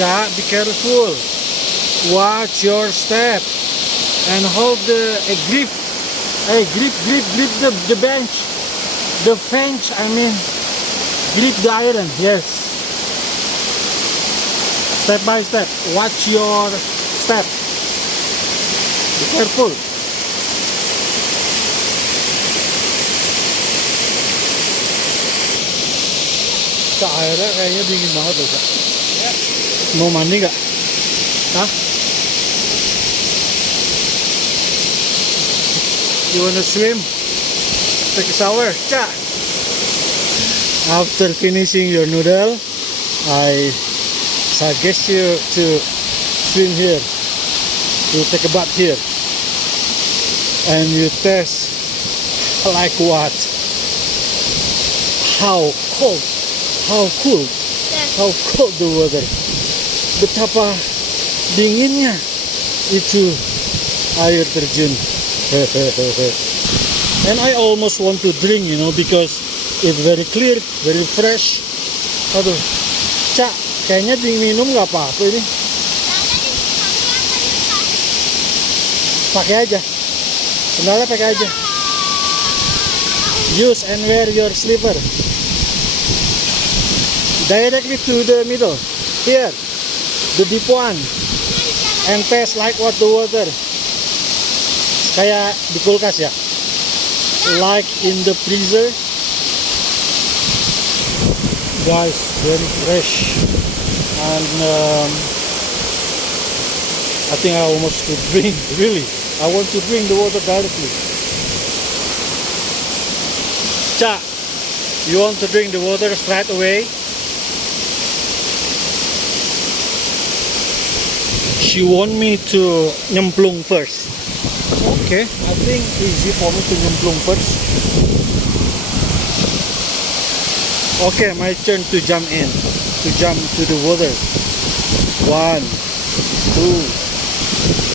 Cha, be careful. Watch your step and hold the grip. Hey, grip the bench, the fence. I mean, grip the iron. Yes. Step by step. Watch your step. Be careful. Kak, airnya kayaknya dingin banget loh, Kak. Mau mandi nggak? Hah? You wanna swim? Take a shower? Cha! After finishing your noodle, I suggest you to swim here. You take a bath here. And you test like what? How cold? How cool? How cold the water? Betapa dinginnya itu air terjun. And I almost want to drink, you know, because it's very clear, very fresh. Aduh, Cak, kayaknya minum nggak apa-apa ini. Pakai aja, sendalnya pakai aja. Use and wear your slipper. Directly to the middle. Here, the deep one. And taste like what the water. Kayak di kulkas ya. Like in the freezer. Guys, very fresh. And I think I almost could drink. Really, I want to drink the water directly. Cha, you want to drink the water straight away? She want me to nyemplung first. Okay, I think easy for me to nyemplung first. Okay, my turn to jump in, to jump to the water. 1, 2,